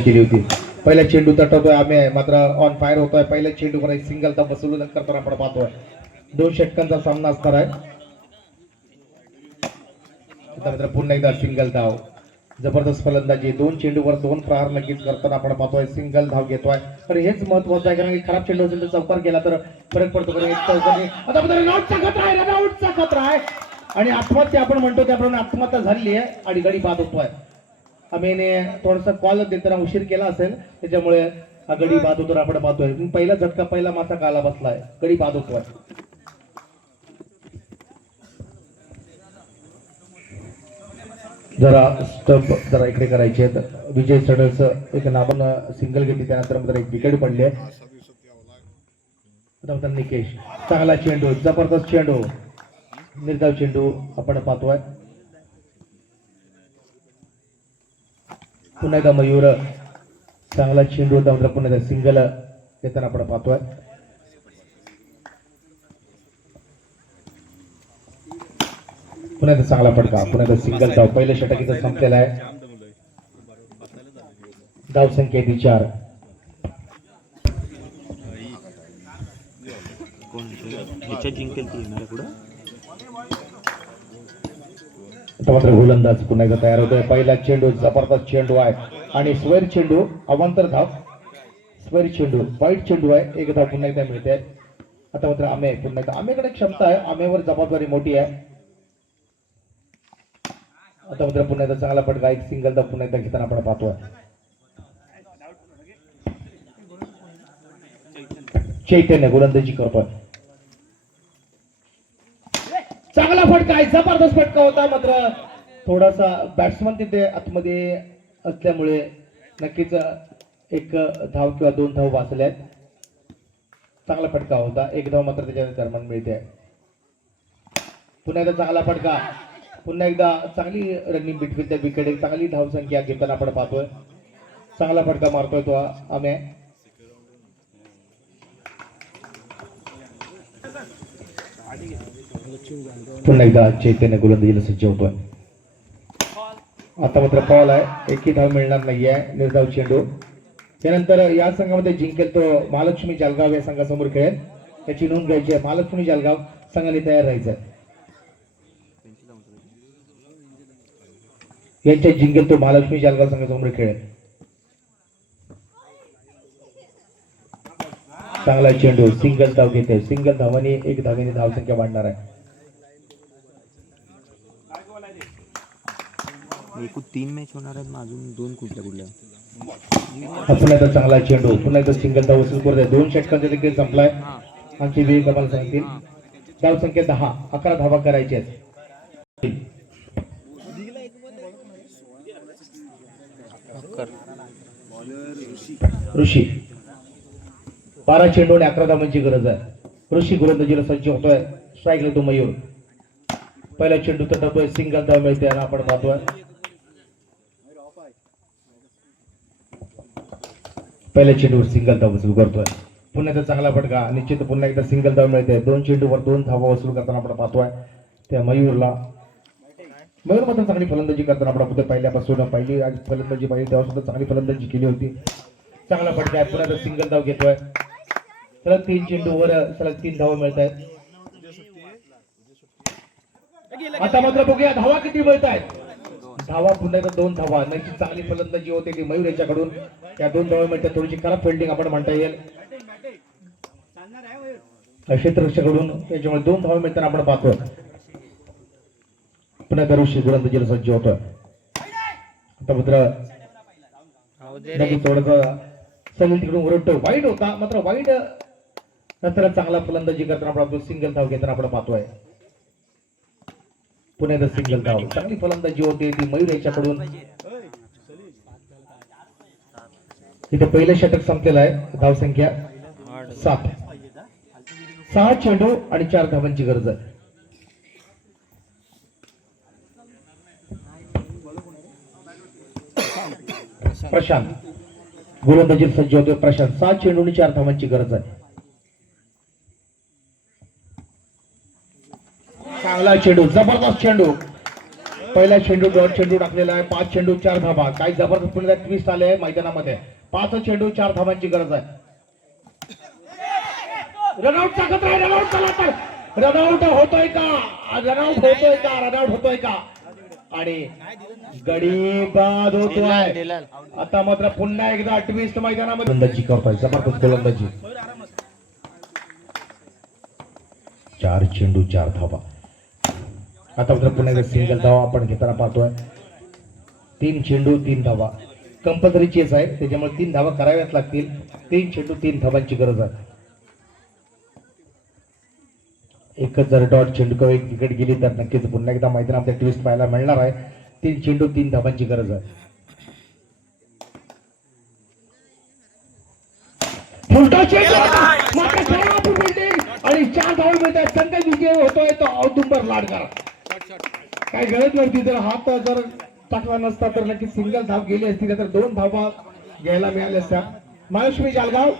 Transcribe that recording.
केली होती. पहिला चेंडू तटवतोय आम्ही, मात्र ऑन फायर होतोय. पहिला चेंडूवर एक सिंगल धाव बसवून करताना आपण पाहतोय. 2 षटकांचा सामना असणार आहे. मात्र पुन्हा एकदा सिंगल धाव, जबरदस्त फलंदाजी. 2 चेंडूवर 2 प्रहार नक्कीच करताना आपण पाहतोय. सिंगल धाव घेतोय, तर हेच महत्वाचं आहे, कारण की खराब चेंडू असेल तर चौकार गेला तर फरक पडतो. कारण एक चौकार आता रनआउटचा खतरा आहे, रनआउटचा खतरा आहे आणि आत्महत्या आपण म्हणतो त्याप्रमाणे आत्महत्या झालेली आहे आणि गडी बाद होतोय. आम्हीने थोडासा कॉल देताना उशीर केला असेल, त्याच्यामुळे हा गडी बाद होतो आपण पाहतोय. पहिला झटका, पहिला माथा काला बसलाय, गडी बाद होतोय. जरा स्टंप जरा इकडे करायचे आहेत. विजय सडस एक नाबन सिंगल घेतली, त्यानंतर मात्र एक विकेट पडली आहे. निकेश, चांगला चेंडू, जबरदस्त चेंडू, निर्धाव चेंडू आपण पाहतोय. पुन्हा एकदा मयूर, चांगला चेंडू होता, मात्र पुन्हा एकदा सिंगल घेताना आपण पाहतोय. पुन्हा एकदा चांगला फटका, पुन्हा एकदा सिंगल धाव. पहिलं षटक इथं संपलेलं आहे. धाव संख्या 4. आता मात्र गोलंदाज पुन्हा एकदा तयार होतोय. पहिला चेंडू, जबरदस्त चेंडू आहे आणि स्क्वेअर चेंडू, अवांतर धाव. स्क्वेअर चेंडू, वाईट चेंडू आहे, एक धाव पुन्हा एकदा मिळते. आता मात्र आमे, पुन्हा एकदा आमेकडे क्षमता आहे, आमेवर जबाबदारी मोठी आहे. आता मात्र पुन्हा एकदा चांगला फटका, एक सिंगल धाव पुन्हा एकदा घेताना आपण पाहतोय. चैतन्य गोलंदाजी करतोय. चांगला फटका आहे, जबरदस्त फटका होता, मात्र थोडासा बॅट्समन तिथे आतमध्ये असल्यामुळे नक्कीच एक धाव किंवा 2 धाव वाचल्यात. चांगला फटका होता, एक धाव मात्र त्याच्या दरम्यान मिळते. पुन्हा एकदा चांगला फटका, पुन्हा एकदा चांगली रनिंग बिटवीन त्या विकेट, एक चांगली धाव संख्या घेताना आपण पाहतोय. चांगला फटका मारतोय तो आम्ही. पुन्हा एकदा चैतन्य गोलंदाजीला सज्ज होतोय. आता मात्र फॉल आहे, एकही धाव मिळणार नाहीये. निर्धाव चेंडू. त्यानंतर या संघामध्ये जिंकेल तो महालक्ष्मी जालगाव या संघासमोर खेळेल, त्याची नोंद घ्यायची आहे. महालक्ष्मी जालगाव संघाने तयार राहायचं आहे. यांच्या जिंकेल तो महालक्ष्मी जालगाव संघासमोर खेळेल. चांगला चेंडू, सिंगल धाव घेते. सिंगल धावाने एक धावेने धाव संख्या वाढणार आहे. एकूण 3 मॅच होणार आहेत, अजून 2 कुठल्या. पुन्हा एकदा चांगला चेंडू, पुन्हा एकदा सिंगल धाव वसूल करत आहे. 2 षटकांचा देखील संपलाय. आमची वेळ कमाल सांगतील. धाव संख्या 10, 11 धावा करायच्या आहेत. ऋषी, 12 चेंडू आणि 11 धावांची गरज आहे. ऋषी गोलंदाजीला सज्ज होतोय. स्ट्राईकला तो मयूर. पहिला चेंडू तटवतोय, सिंगल धाव मिळते आणि आपण पाहतोय. पहिल्या चेंडूवर सिंगल धाव वसूल करतोय. पुन्हा एकदा चांगला फटका, निश्चित पुन्हा एकदा सिंगल धाव मिळते. 2 चेंडूवर 2 धावा वसूल करताना आपण पाहतोय त्या मयूरला. मयूर मात्र चांगली फलंदाजी करताना आपण पाहतोय. पहिल्यापासून पहिली फलंदाजी पाहिली तेव्हा सुद्धा चांगली फलंदाजी केली होती. चांगला फटका आहे, पुन्हा एकदा सिंगल धाव घेतोय. सलग 3 चेंडूवर सलग 3 धावा मिळत आहेत. आता मात्र बघूया धावा किती मिळत आहेत. धावा पुन्हा एकदा 2 धावा. नक्की चांगली फलंदाजी होते ती मयूर याच्याकडून. या 2 धावा मिळतात. थोडीशी खराब फिल्डिंग आपण म्हणता येईल क्षेत्ररक्षकाकडून, त्याच्यामुळे 2 धावा मिळताना आपण पाहतोय. पुन्हा एकदा ऋषी गोलंदाजीला सज्ज होतोय. आता मात्र थोडंसं सगळी तिकडून ओरडतो. वाईट होता, मात्र वाईट नंतर चांगला फलंदाजी करताना आपण सिंगल धाव घेताना आपण पाहतोय. पुन्हा एकदा सिंगल धाव. चांगली फलंदाजी होते ती मयूर याच्याकडून. इथे पहिलं षटक संपलेलं आहे. धाव संख्या 7. 6 चेंडू आणि 4 धावांची गरज आहे. प्रशांत गोलंदाजीत सज्ज होतोय. प्रशांत, 7 चेंडू आणि 4 धावांची गरज आहे. चांगला चेंडू, जबरदस्त चेंडू, पहिला चेंडू डॉट चेंडू टाकलेला आहे 5 चेंडू 4 धाबा. काही जबरदस्त पुन्हा ट्विस्ट आले आहे मैदानामध्ये. 5 चेंडू 4 धाबांची गरज आहे. रनआउटचा खतरा आहे. रनआउट चला तर रनआउट होतोय का? रनआउट होतोय का? रनआउट होतोय का? आणि गडी बाद होतोय. आता मात्र पुन्हा एकदा ट्विस्ट मैदानामध्ये गोलंदाजी करतोय. जबरदस्त गोलंदाजी. 4 चेंडू 4 धाबा. आता मात्र पुन्हा एकदा सिंगल धावा आपण घेताना पाहतोय. 3 चेंडू 3 धावा. कंपल्सरी चेस आहे त्याच्यामुळे 3 धावा कराव्याच लागतील. 3 चेंडू 3 धाबांची गरज आहे. एकच जर डॉट चेंडू किंवा एक विकेट गेली तर नक्कीच पुन्हा एकदा मैदानामध्ये ट्विस्ट पाहायला मिळणार आहे. 3 चेंडू 3 धाबांची गरज आहे. फुलटॉस चेंडू मात्र खराब फिल्डिंग आणि 4 धावा मिळतात. संघ विजय होतोय तो औदुंबर लाडकर. काय गरज नव्हती. जर हात जर टाकला नसता तर नक्की सिंगल धाव गेली असती. तर 2 धावा घ्यायला मिळाल्या असत्या. महालक्ष्मी जालगाव